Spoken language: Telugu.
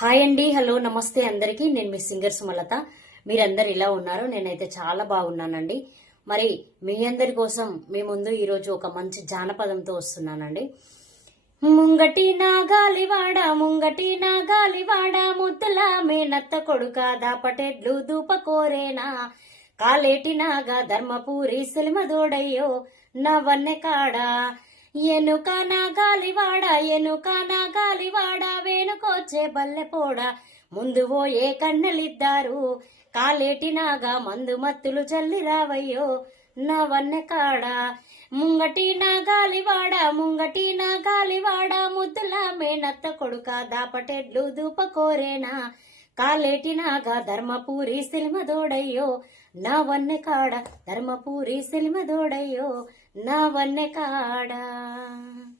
హాయ్ అండి, హలో, నమస్తే అందరికీ. నేను మీ సింగర్ సుమలత. మీరందరు ఇలా ఉన్నారు? నేనైతే చాలా బాగున్నానండి. మరి మీ అందరి కోసం మీ ముందు ఈరోజు ఒక మంచి జానపదంతో వస్తున్నానండి. ముంగటి నా గాలివాడ ముద్దుల మేనత్త కొడుక దాపటెడ్లు దూప కోరేనా కాలేటి నాగా ధర్మపూరి సిలిమదోడయ్యో నా వన్నె కాడా ఎనుక నా గాలివాడ వేనుకొచ్చే బల్లెపోడ ముందు పోయే కన్నెలిద్దారు కాలేటి నాగా మందు మత్తులు జల్లి రావయ్యో నా వన్నె కాడా ముంగటి నా గాలివాడ ముద్దుల మేనత్త కొడుక దాపటెడ్లు దూప కోరేనా కాలేటి నాగా ధర్మపూరి సిలిమదోడయ్యో నా వన్నె కాడ ధర్మపూరి సిలిమదోడయ్యో నా వన్నె కాడా.